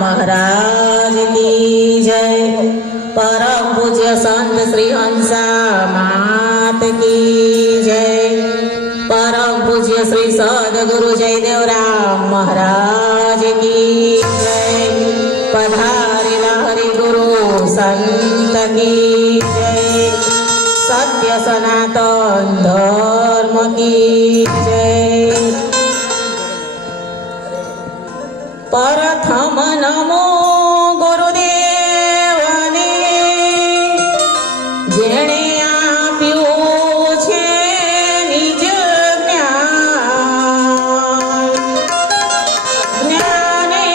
महाराज की जय। परम पूज्य संत श्री हंसा मात की जय। परम पूज्य श्री सदगुरु जयदेव राम महाराज की जय। पधारे हरि गुरु संत की जय। सत्य सनातन धर्म की जय। પ્રથમ નમો ગુરુદેવને જેણે આપ્યું છે નિજ જ્ઞાને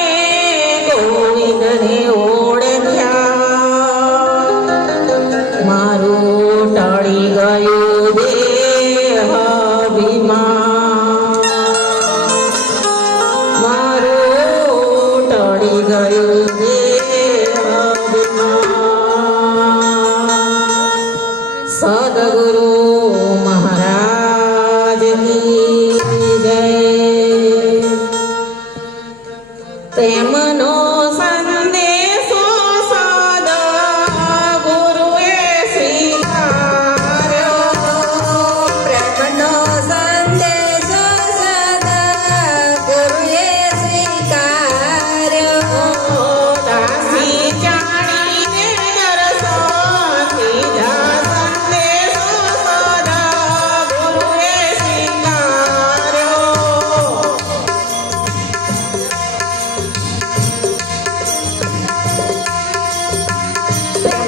ગોવિંદને ઓળખ્યા મારું ટળી ગયું સદગુરુ મહારાજ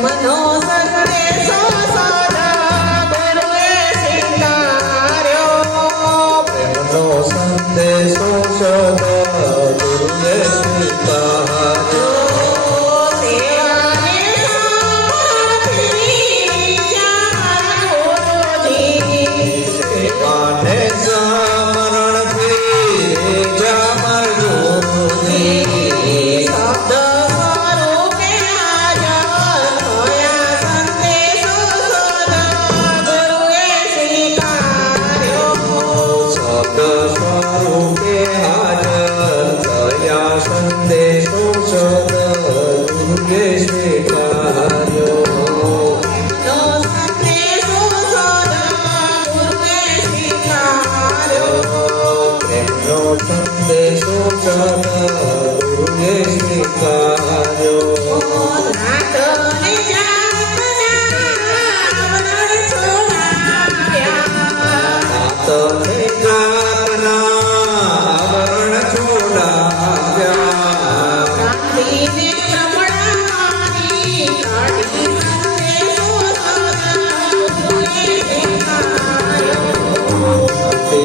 when સદા ગુરુએ સ્વીકાર્યો